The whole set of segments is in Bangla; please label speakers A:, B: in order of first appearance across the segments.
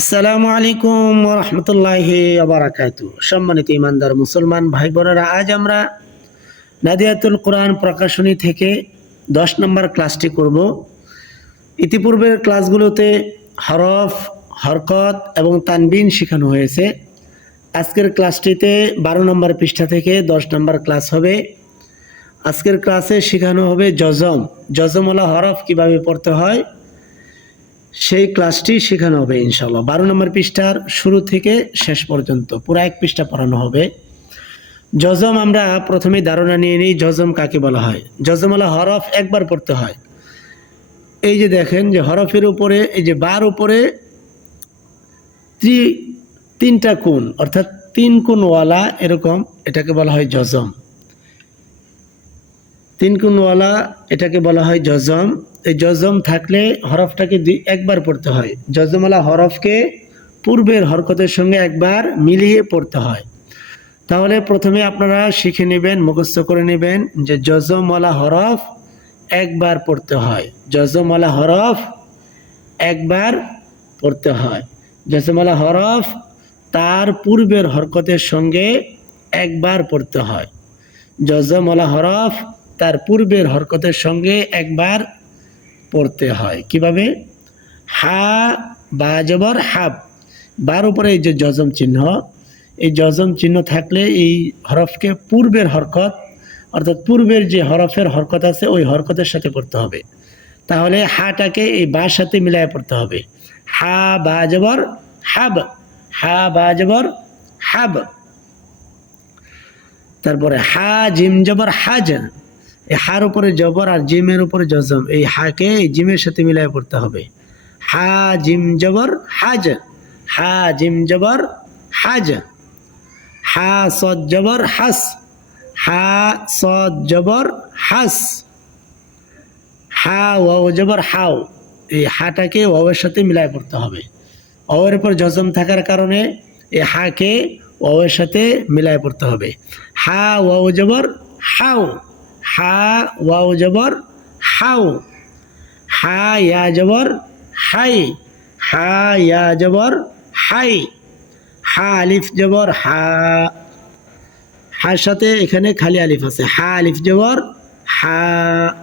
A: আসসালামু আলাইকুম রহমতুল্লাহ আবরাকাত সম্মানিত ইমানদার মুসলমান ভাই বোনেরা আজ আমরা নাদিয়াতুল কোরআন প্রকাশনী থেকে দশ নম্বর ক্লাসটি করব। ইতিপূর্বের ক্লাসগুলোতে হরফ, হরকত এবং তানবিন শেখানো হয়েছে। আজকের ক্লাসটিতে বারো নম্বর পৃষ্ঠা থেকে দশ নম্বর ক্লাস হবে। আজকের ক্লাসে শেখানো হবে জজম জজমওয়ালা হরফ কীভাবে পড়তে হয় সেই ক্লাসটি শেখানো হবে ইনশাল্লাহ বারো নম্বর পৃষ্ঠার শুরু থেকে শেষ পর্যন্ত, পুরো এক পৃষ্ঠা পড়ানো হবে। জজম আমরা প্রথমে ধারণা নিয়ে নিই জজম কাকে বলা হয়? জজম হলো হরফ একবার পড়তে হয়। এই যে দেখেন যে হরফের উপরে, এই যে বার উপরে ত্রি, তিনটা কোণ, অর্থাৎ তিন কোণওয়ালা এরকম এটাকে বলা হয় জজম তিন কোণওয়ালা এটাকে বলা হয় জজম। এই জজম থাকলে হরফটাকে দুই, একবার পড়তে হয়। জজমওয়ালা হরফকে পূর্বের হরকতের সঙ্গে একবার মিলিয়ে পড়তে হয়। তাহলে প্রথমে আপনারা শিখে নেবেন, মুখস্থ করে নেবেন যে জজমওয়ালা হরফ একবার পড়তে হয়। জজমওয়ালা হরফ একবার পড়তে হয়। জজমওয়ালা হরফ তার পূর্বের হরকতের সঙ্গে একবার পড়তে হয়। জজমওয়ালা হরফ তার পূর্বের হরকতের সঙ্গে একবার পড়তে হয়। কীভাবে? হা বা জবর হাব। বার উপরে এই যে জজম চিহ্ন, এই জজম চিহ্ন থাকলে এই হরফকে পূর্বের হরকত, অর্থাৎ পূর্বের যে হরফের হরকত আছে, ওই হরকতের সাথে পড়তে হবে। তাহলে হাটাকে এই বার সাথে মিলায় পড়তে হবে। হা বা জবর হাব, হা বা জবর হাব। তারপরে হা, জিম জবর হাজ এই হার উপরে জবর আর জিমের উপরে জজম, এই হাকে এই জিমের সাথে মিলায় পড়তে হবে। হা জিম জবর, হাজ। হা জিম জবর, হাজ। হা সদ জবর, হাস। হা সদ জবর, হাস। হা ওয়াও জবর, হাও। এই হাটাকে ওয়ের সাথে মিলায় পড়তে হবে। ওয়ের উপর জজম থাকার কারণে এই হাকে ওয়ের সাথে মিলায় পড়তে হবে। হা ওয়াও জবর, হাও। হা, ওয়াও জবর, হাও। হা, ইয়া জবর, হাই। হা, ইয়া জবর, হাই। হা, আলিফ জবর, হা। হার সাথে এখানে খালি আলিফ আছে। হা, আলিফ জবর, হা।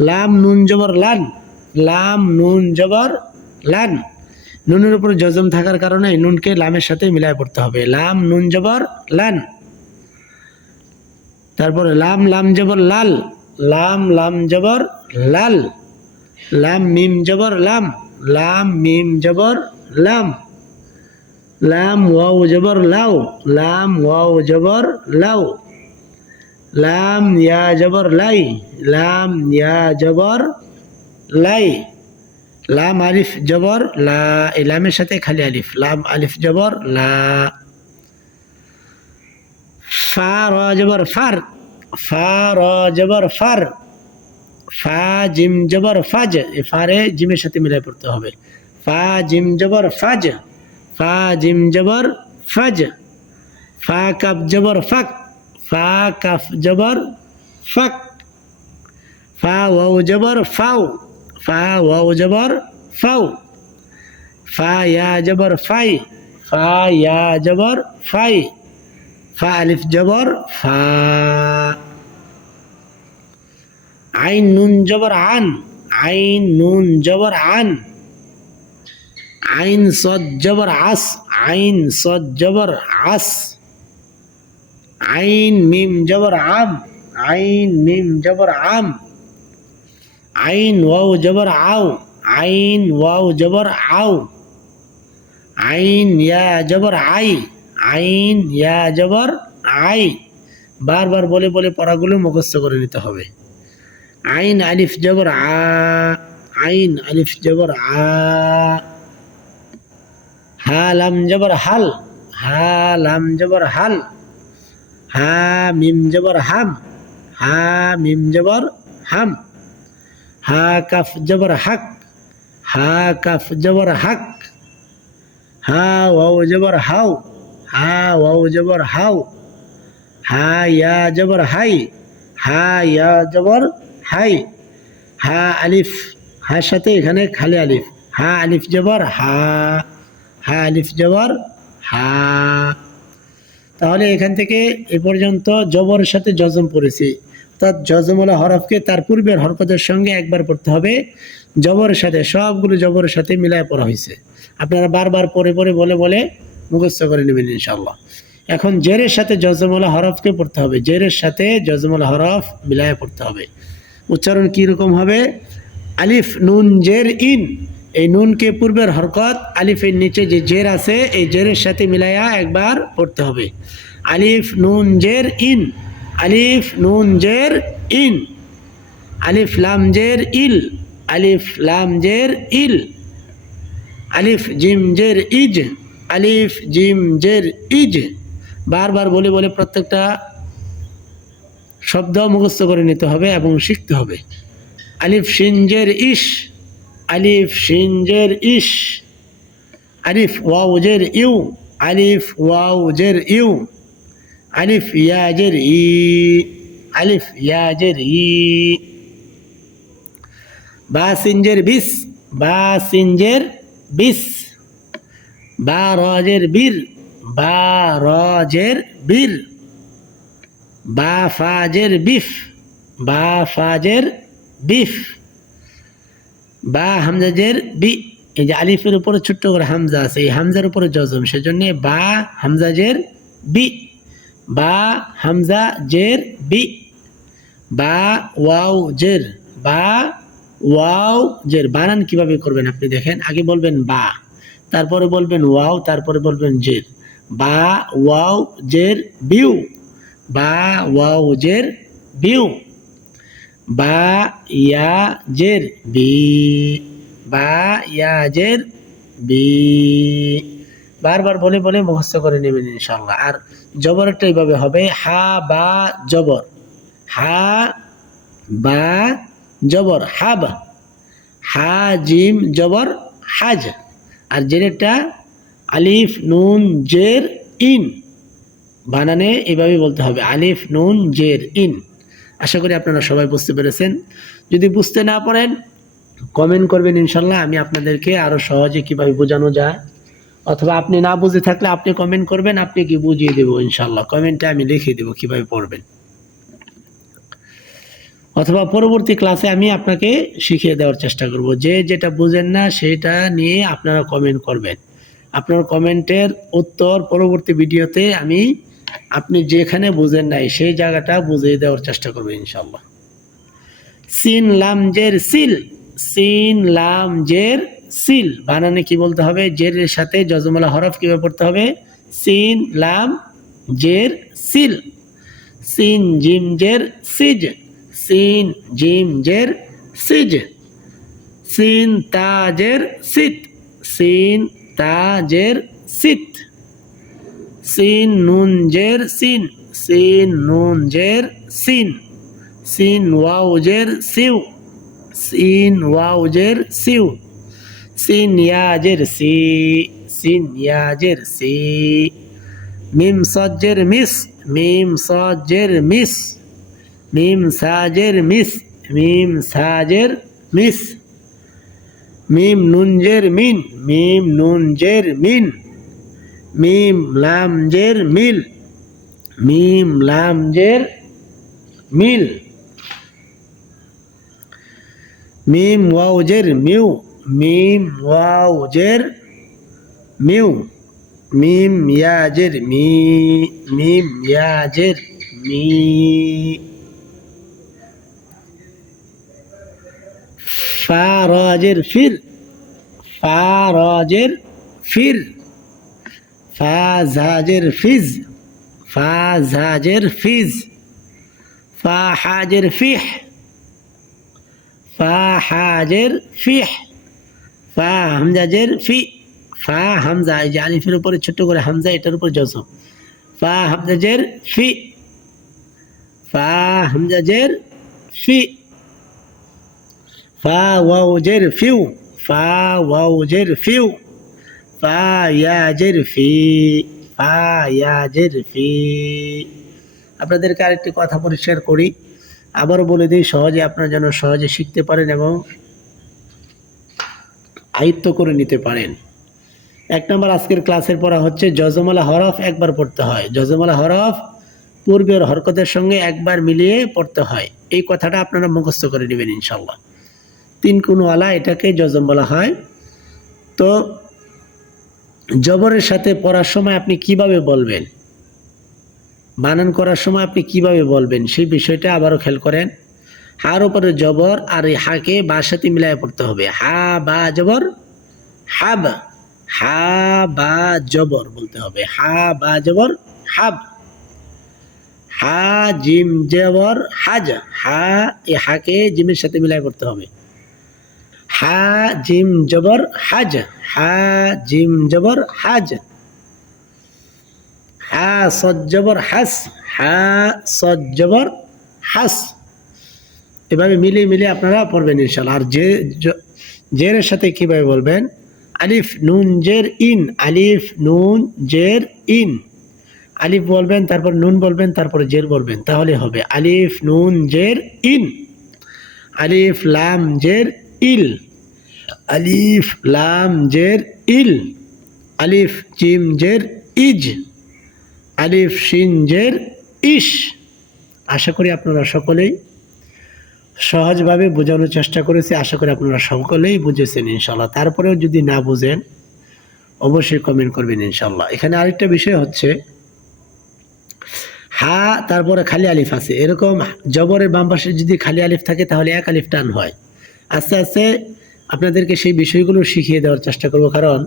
A: লাম, নুন জবর, লান। লাম, নুন জবর, লান। নুনের উপর জজম থাকার কারণে নুনকে লামের সাথে মিলায় পড়তে হবে। লাম, নুন জবর, লান। তারপরে লাম লাম, জবর, লাল। লাম লাম, জবর, লাল। লাম, মিম, জবর, লাম। লাম, মিম, জবর, লাম। লাম, ওয়াও, জবর লাউ লাম, ওয়াও, জবর লাউ লাম, ইয়া, জবর, লাই। লাম, ইয়া, জবর, লাই। লাম, আলিফ, জবর, লা। এই লামের সাথে খালি আলিফ। লাম, আলিফ, জবর, লা। ফা র জবর ফার ফা র জবর ফার, ফা জিম জবর ফাজ, এই ফারে জিমের সাথে মিলাই পড়তে হবে। ফা জিম জবর ফাজ, ফা জিম জবর ফাজ, ফা কাপ জবর ফাক, ফা কাফ জবর ফাক, ফা ওয়াও জবর ফাও, ফা ওয়াও জবর ফাও, ফা ইয়া জবর ফাই, ফা ইয়া জবর ফাই। ফা আলিফ জবর, ফা। আইন নুন জবর আন, আইন নুন জবর আন। আইন সদ জবর আস, আইন সদ জবর আস। আইন মিম জবর আম, আইন মিম জবর আম। আইন ওয়াও জবর আও, আইন ওয়াও জবর আও। আইন ইয়া জবর আই। আইন, ইয়া, জবর, আই। বারবার বলে বলে পড়াগুলো মুখস্থ করে নিতে হবে। আইন, আলিফ, জবর, আ। আইন, আলিফ, জবর, আ। হা, লাম, জবর, হাল। হা, লাম, জবর, হাল। হা, মিম, জবর, হাম। হা, মিম, জবর, হাম। হা, কাফ, জবর, হাক। হা, কাফ, জবর, হাক। হা, ওয়াও, জবর, হাও। হা, ওয়াও জবর, হাও। হা, ইয়া জবর, হাই। হা, ইয়া জবর, হাই। হা, আলিফ। হার সাথে এখানে খালি আলিফ। হা, আলিফ জবর, হা। হা, আলিফ জবর, হা। তাহলে এখান থেকে এ পর্যন্ত জবরের সাথে জজম পড়েছি। অর্থাৎ জজমলা হরফকে তার পূর্বের হরকতের সঙ্গে একবার পড়তে হবে। জবরের সাথে, সবগুলো জবরের সাথে মিলায় পড়া হয়েছে। আপনারা বারবার পরে পরে বলে বলে মুখস্থ করে নেবেন ইনশাল্লাহ এখন জেরের সাথে জজমলা হরফকে পড়তে হবে? জেরের সাথে জজমলা হরফ মিলায় পড়তে হবে। উচ্চারণ কীরকম হবে? আলিফ, নুন, জের, ইন। এই নুনকে পূর্বের হরকত আলিফের নিচে যে জের আছে, এই জেরের সাথে মিলাইয়া একবার পড়তে হবে। আলিফ, নুন, জের, ইন। আলিফ, নুন, জের, ইন। আলিফ, লাম, জের, ইল। আলিফ, লাম, জের, ইল। আলিফ, জিম, জের, ইজ। আলিফ, জিম, জের, ইজ বারবার বলে বলে প্রত্যেকটা শব্দ মুখস্থ করে নিতে হবে এবং শিখতে হবে। আলিফ সিনজের ইস আলিফ সিনজের ইস আলিফ ওয়াউজের ইউ। Alif ওয়াউজের you. আলিফ ইয়াজের ই। আলিফ ইয়াজের ই। বা সিনজের বিস। বা সিনজের বিস। বা রজের বীর বা রজের বীর। বা ফাজের বিফ বা ফাজের বিফ। বা হামজাজের বি, এই যে আলিফের উপরে ছোট্ট করে হামজা আছে, এই হামজার উপরে জজম সেজন্য বা হামজাজের বি, বা হামজা জের বি। বা ওয়াও জের, বা ওয়াও জের। বানান কীভাবে করবেন আপনি দেখেন, আগে বলবেন বা। তারপরে বলবেন ওয়াও, তারপরে বলবেন জের। বা ওয়াও, জের, বিউ। বা ওয়াও, জের, বিউ। বা ইয়া, জের, বি। বা ইয়া, জের, বি। বারবার বলে বলে মুখস্থ করে নেবেন ইনশাল্লাহ আর জবরটা এইভাবে হবে, হা, বা, জবর। হা, বা, জবর, হাব। হা, জিম, জবর, হাজ। আর জেরেটা আলিফ, নুন, জের, ইন। বানানে এভাবে বলতে হবে, আলিফ, নুন, জের, ইন। আশা করি আপনারা সবাই বুঝতে পেরেছেন। যদি বুঝতে না পারেন, কমেন্ট করবেন ইনশাল্লাহ, আমি আপনাদেরকে আরও সহজে কীভাবে বোঝানো যায়। অথবা আপনি না বুঝে থাকলে আপনি কমেন্ট করবেন, আপনি কি বুঝিয়ে দেবো ইনশাল্লাহ। কমেন্টে আমি লিখে দেবো কীভাবে পড়বেন। অথবা পরবর্তী ক্লাসে আমি আপনাকে শিখিয়ে দেওয়ার চেষ্টা করব। যে যেটা বুঝেন না, সেটা নিয়ে আপনারা কমেন্ট করবেন। আপনার কমেন্টের উত্তর পরবর্তী ভিডিওতে আমি আপনি যেখানে বুঝেন নাই, সেই জায়গাটা বুঝিয়ে দেওয়ার চেষ্টা করব ইনশাল্লাহ সিন লাম জের সিল। সিন লাম জের সিল। বানানে কি বলতে হবে? জের সাথে যজমালা হরফ কীভাবে পড়তে হবে? সিন লাম জের সিল। সিন জিম জের সিজ। সিন জিম জের সিজ সিন তাজের সিত সিন তাজের সিত সিন নুন জের সিন সিন নুন জের সিন সিন ওয়াও জের সিউ সিন ওয়াও জের সিউ সিন ইয়াজের সি সিন ইয়াজের সি মিম সজ্জের মিস মিম সজ্জের মিস মিম সাজের মিস, মিম সাজের মিস, মিম নুনজের মিন, মিম নুনজের মিন, মিম লামজের মিল, মিম লামজের মিল, মিম ওয়াউজের মিউ, মিম ওয়াও জের মিউ, মিম ইয়া জের মি, মিম ইয়া জের মি। ফা রাজের ফির ফা রাজের ফির ফা জাজের ফিজ ফা জাজের ফিজ ফা হাজের ফিহ ফা হাজের ফিহ ফা হামজাজের ফি ফা হামজা এই যে আলিফের উপরে ছোট্ট করে হামজা, এটার উপর জজম ফা হামজাজের ফি ফা হামজাজের ফি ফা ওয়াউজের ফিউ ফা ওয়াউজের ফিউ ফা ইয়াজের ফি ফা ইয়াজের ফি আপনাদেরকে আরেকটি কথা পরিষ্কার করি। আবারও বলে দিই, সহজে আপনারা যেন সহজে শিখতে পারেন এবং আয়ত্ত করে নিতে পারেন। এক নম্বর আজকের ক্লাসের পড়া হচ্ছে, যজমালা হরফ একবার পড়তে হয়। যজমালা হরফ পূর্বের হরকতের সঙ্গে একবার মিলিয়ে পড়তে হয়। এই কথাটা আপনারা মুখস্থ করে নেবেন ইনশাল্লাহ তিন কুনওয়ালা এটাকে যজম বলা হয়। তো জবরের সাথে পড়ার সময় আপনি কীভাবে বলবেন? বানান করার সময় আপনি কীভাবে বলবেন? সেই বিষয়টা আবারও খেয়াল করেন। হার উপরে জবর আর এই হাকে বার সাথে মিলায় পড়তে হবে। হা, বা, জবর। হাব, হা, বা, জবর বলতে হবে। হা, বা, জবর, হাব। হা, জিম, জবর, হাজ। হা এ হাকে জিমের সাথে মিলায় পড়তে হবে। হা জিম জবর হাজ হা জিম জবর হাজ। হা সজ্জবর হাস হা সজ্জবর হাস। এভাবে মিলিয়ে মিলিয়ে আপনারা পড়বেন ইনশাল্লাহ আর যে জের সাথে কীভাবে বলবেন? আলিফ, নুন, জের, ইন। আলিফ, নুন, জের, ইন। আলিফ বলবেন, তারপর নুন বলবেন, তারপর জের বলবেন। তাহলে হবে আলিফ, নুন, জের, ইন। আলিফ, লাম, জের ইল। আলিফ, লাম, জের, ইল। আলিফ জিম জের, ইজ। আলিফ, শিন, জের ইস আশা করি আপনারা সকলেই সহজভাবে বোঝানোর চেষ্টা করেছি। আশা করি আপনারা সকলেই বুঝেছেন ইনশাল্লাহ তারপরেও যদি না বুঝেন, অবশ্যই কমেন্ট করবেন ইনশাল্লাহ এখানে আরেকটা বিষয় হচ্ছে, হা, তারপরে খালি আলিফ আছে। এরকম জবরের বাম পাশে যদি খালি আলিফ থাকে, তাহলে এক আলিফ টান হয়। আস্তে আস্তে আপনাদেরকে সেই বিষয়গুলো শিখিয়ে দেওয়ার চেষ্টা করব, কারণ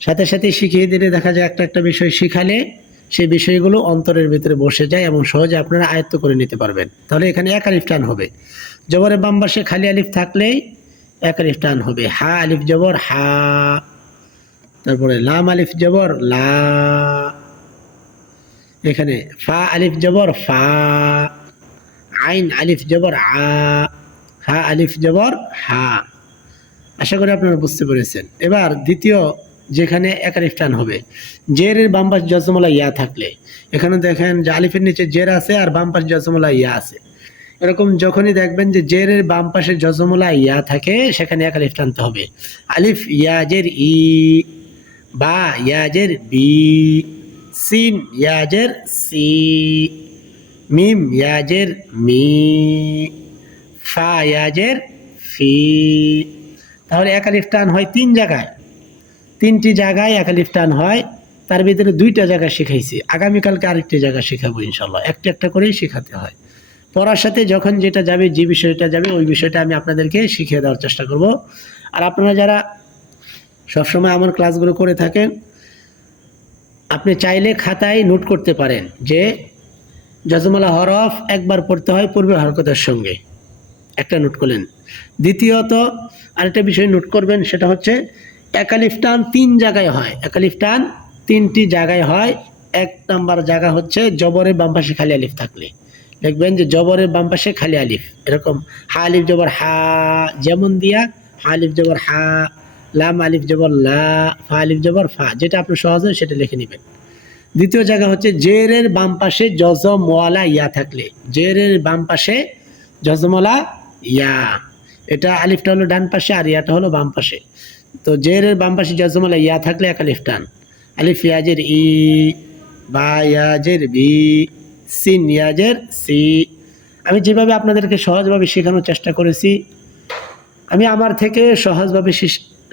A: সাথে সাথে শিখিয়ে দিলে দেখা যায় একটা একটা বিষয় শিখালে সেই বিষয়গুলো অন্তরের ভিতরে বসে যায় এবং সহজে আপনারা আয়ত্ত করে নিতে পারবেন। তাহলে এখানে এক আলিফ টান হবে। জবরের বাম পাশে খালি আলিফ থাকলেই এক আলিফ টান হবে। হা আলিফ জবর, হা। তারপরে লাম আলিফ জবর, লা। এখানে ফা আলিফ জবর, ফা। আইন আলিফ জবর, আ। হা আলিফ জবর হা। আশা করি আপনারা বুঝতে পেরেছেন। এবার দ্বিতীয় যেখানে এক আলিফ টান হবে জেরের বাম পাশ জজমলা ইয়া থাকলে, এখানে দেখেন যে আলিফের নিচে জের আছে আর বাম জজমলা ইয়া আছে। এরকম যখনই দেখবেন যে জেরের বাম পাশে ইয়া থাকে, সেখানে এক আলিফ টানতে হবে। আলিফ ইয়াজের ই, বা ইয়াজের বি সিন ইয়াজের সি, মিম ইয়াজের মি। ফা ইয়াজের ফি। তাহলে এক আলিফ টান হয় তিন জায়গায়। তিনটি জায়গায় এক আলিফ টান হয়, তার ভিতরে দুইটা জায়গা শিখাইছি। আগামীকালকে আরেকটি জায়গা শেখাবো ইনশাল্লাহ একটা একটা করেই শেখাতে হয়। পড়ার সাথে যখন যেটা যাবে, যে বিষয়টা যাবে, ওই বিষয়টা আমি আপনাদেরকে শিখিয়ে দেওয়ার চেষ্টা করব। আর আপনারা যারা সবসময় আমার ক্লাসগুলো করে থাকেন, আপনি চাইলে খাতায় নোট করতে পারেন যে যজমালা হরফ একবার পড়তে হয় পূর্বে হরকতের সঙ্গে। একটা নোট করলেন। দ্বিতীয়ত আরেকটা বিষয় নোট করবেন, সেটা হচ্ছে একালিফ টান তিন জায়গায় হয়। একালিফ টান তিনটি জায়গায় হয়। এক নাম্বার জায়গা হচ্ছে জবরের বাম পাশে খালি আলিফ থাকলে। দেখবেন যে জবরের বাম পাশে খালি আলিফ। এরকম হা আলিফ জবর হা যেমন দিয়া, হা আলিফ জবর হা, লাম আলিফ জবর লা, ফা আলিফ জবর ফা, যেটা আপনি সহজে সেটা লিখে নেবেন। দ্বিতীয় জায়গা হচ্ছে জেরের বাম পাশে জজমওয়ালা ইয়া থাকলে। জেরের বাম পাশে জজমওয়ালা ইয়া। এটা আলিফটা হলো ডান পাশে আর ইয়াটা হলো বাম পাশে। তো জের বাম পাশে জজমওয়ালা ইয়া থাকলে এক আলিফ টান। আলিফ ইয়াজের ই, বা ইয়াজের বি, সিন ইয়াজের সি। আমি যেভাবে আপনাদেরকে সহজভাবে শেখানোর চেষ্টা করেছি, আমি আমার থেকে সহজভাবে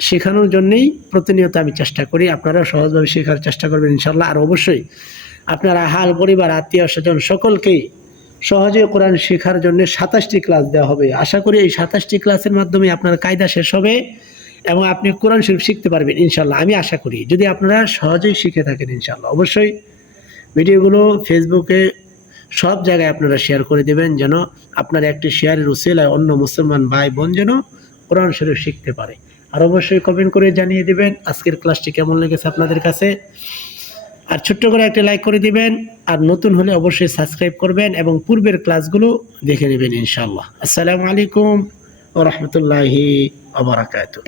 A: শেখানোর জন্যই প্রতিনিয়ত আমি চেষ্টা করি। আপনারা সহজভাবে শেখার চেষ্টা করবেন ইনশাল্লাহ আর অবশ্যই আপনারা আহাল, পরিবার, আত্মীয়, স্বজন সকলকেই সহজে কোরআন শেখার জন্য সাতাশটি ক্লাস দেওয়া হবে। আশা করি এই সাতাশটি ক্লাসের মাধ্যমে আপনার কায়দা শেষ হবে এবং আপনি কোরআন শরীফ শিখতে পারবেন ইনশাল্লাহ। আমি আশা করি, যদি আপনারা সহজেই শিখে থাকেন ইনশাল্লাহ। অবশ্যই ভিডিওগুলো ফেসবুকে সব জায়গায় আপনারা শেয়ার করে দেবেন যেন আপনার একটি শেয়ারের উসিলায় অন্য মুসলমান ভাই বোন যেন কোরআন শরীফ শিখতে পারে। আর অবশ্যই কমেন্ট করে জানিয়ে দেবেন আজকের ক্লাসটি কেমন লেগেছে আপনাদের কাছে। আর ছোট্ট করে একটা লাইক করে দিবেন, আর নতুন হলে অবশ্যই সাবস্ক্রাইব করবেন এবং পূর্বের ক্লাসগুলো দেখে নেবেন ইনশাল্লাহ আসসালামু আলাইকুম ও রহমতুল্লাহি আবরাকাতুহ